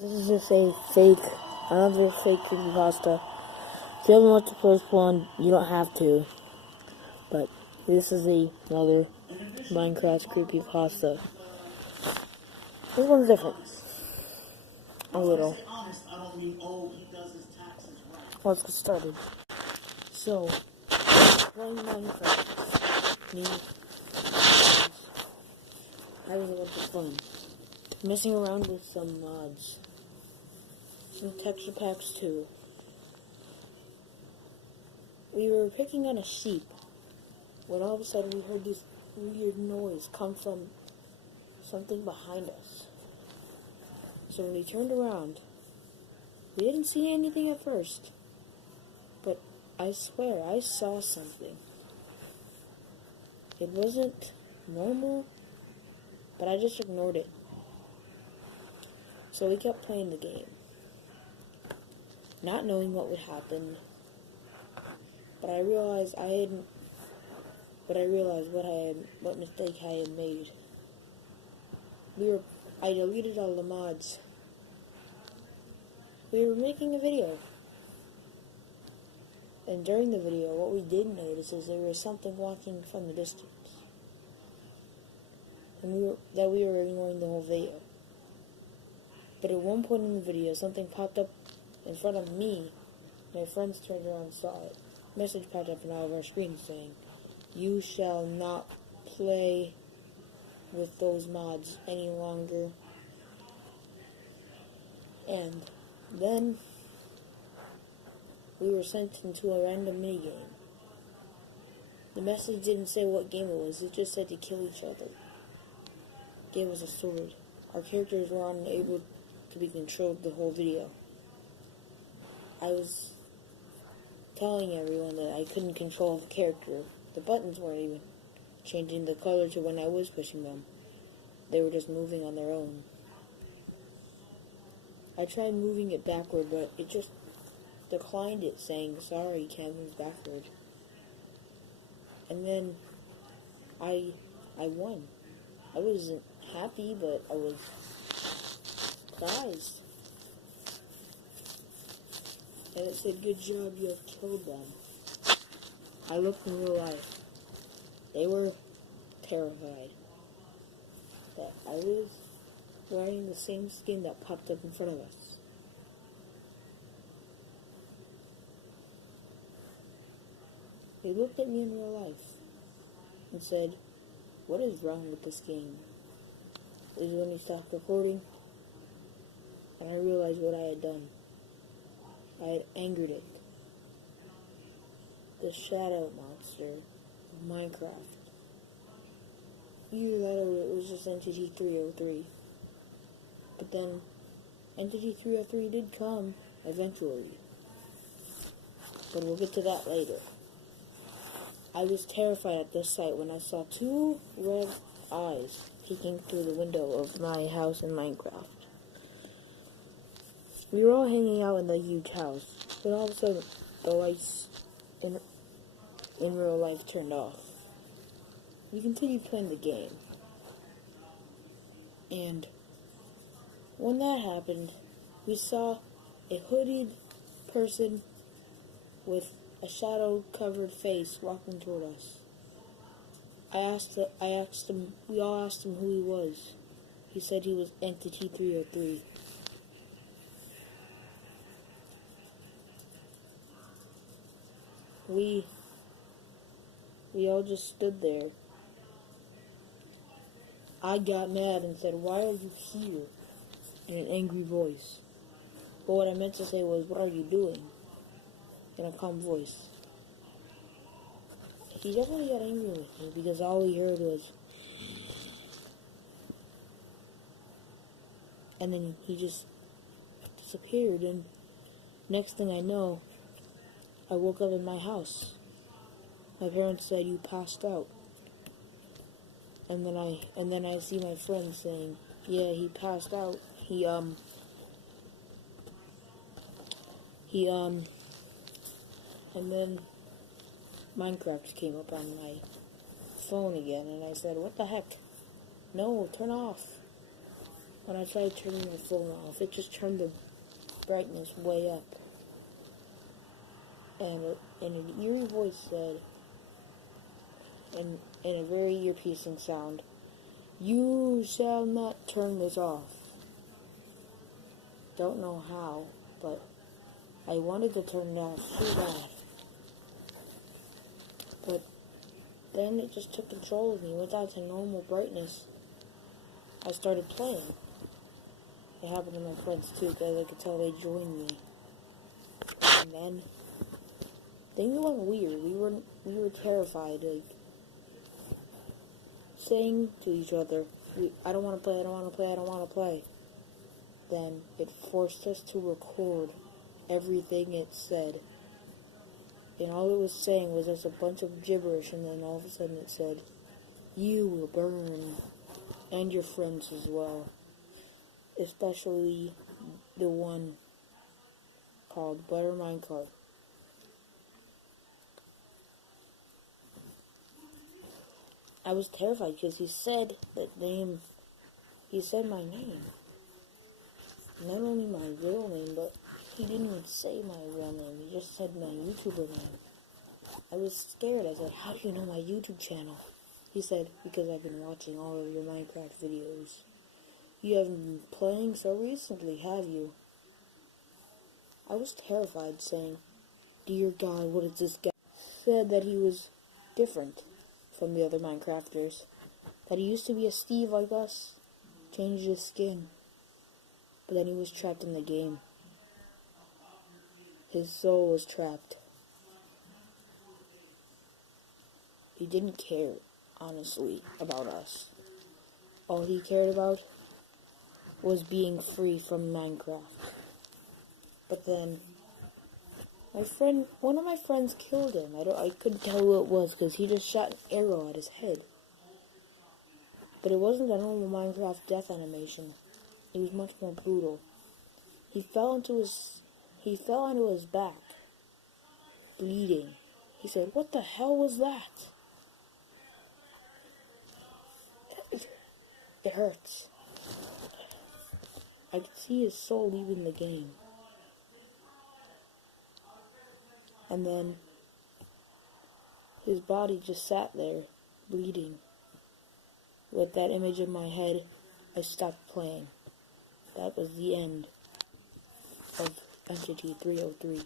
This is just a another fake creepypasta. If you haven't watched the first one, you don't have to. But this is another Minecraft creepypasta. This one's different. A little. Let's get started. So, playing Minecraft. Me. Having a bunch of fun. Messing around with some mods. Some texture packs too. We were picking on a sheep when all of a sudden we heard this weird noise come from something behind us. So when we turned around, we didn't see anything at first, but I swear I saw something. It wasn't normal, but I just ignored it. So we kept playing the game, not knowing what would happen. But I realized what mistake I had made. I deleted all the mods. We were making a video. And during the video, what we did notice is there was something walking from the distance. And we were ignoring the whole video. But at one point in the video, something popped up in front of me. My friends turned around and saw it. A message popped up on all of our screens saying, "You shall not play with those mods any longer." And then we were sent into a random minigame. The message didn't say what game it was, it just said to kill each other. It gave us a sword. Our characters were unable to be controlled the whole video. I was telling everyone that I couldn't control the character. The buttons weren't even changing the color to when I was pushing them. They were just moving on their own. I tried moving it backward, but it just declined it, saying, "Sorry, you can't move backward." And then I won. I wasn't happy, but I was surprised. And it said, "Good job, you have killed them." I looked in real life. They were terrified that I was wearing the same skin that popped up in front of us. They looked at me in real life and said, "What is wrong with this game?" This is when he stopped recording, and I realized what I had done. I had angered it. The shadow monster of Minecraft. Either that or it was just Entity 303. But then, Entity 303 did come, eventually. But we'll get to that later. I was terrified at this sight when I saw two red eyes peeking through the window of my house in Minecraft. We were all hanging out in the huge house, but all of a sudden, the lights in real life turned off. We continued playing the game. And when that happened, we saw a hooded person with a shadow-covered face walking toward us. We all asked him who he was. He said he was Entity 303. We all just stood there. I got mad and said, "Why are you here?" in an angry voice. But what I meant to say was, "What are you doing?" in a calm voice. He definitely got angry with me because all he heard was, and then he just disappeared. And next thing I know, I woke up in my house. My parents said, "You passed out." And then I see my friend saying, "Yeah, he passed out. And then Minecraft came up on my phone again, and I said, "What the heck? No, turn off." when I tried turning my phone off, it just turned the brightness way up. And an eerie voice said, in a very ear-piercing sound, "You shall not turn this off." Don't know how, but I wanted to turn it off so bad. But then it just took control of me. Went down to normal brightness. I started playing. It happened to my friends too, because I could tell they joined me. And then things went weird. We were terrified, like saying to each other, "I don't want to play. I don't want to play. I don't want to play." Then it forced us to record everything it said. And all it was saying was just a bunch of gibberish, and then all of a sudden it said, "You will burn, and your friends as well." Especially the one called Butter Minecart. I was terrified because he said my name. Not only my real name, but he didn't even say my real name. He just said my YouTuber name. I was scared. I said, "How do you know my YouTube channel?" He said, "Because I've been watching all of your Minecraft videos. You haven't been playing so recently, have you?" I was terrified, saying, "Dear God, what is this guy?" Said that he was different from the other Minecrafters. That he used to be a Steve like us, changed his skin, but then he was trapped in the game. His soul was trapped. He didn't care, honestly, about us. All he cared about was being free from Minecraft. But then, one of my friends killed him. I couldn't tell who it was because he just shot an arrow at his head. But it wasn't a normal Minecraft death animation. It was much more brutal. He fell onto his back, bleeding. He said, "What the hell was that?" It hurts. I could see his soul leaving the game. And then his body just sat there, bleeding. With that image in my head, I stopped playing. That was the end of Entity 303.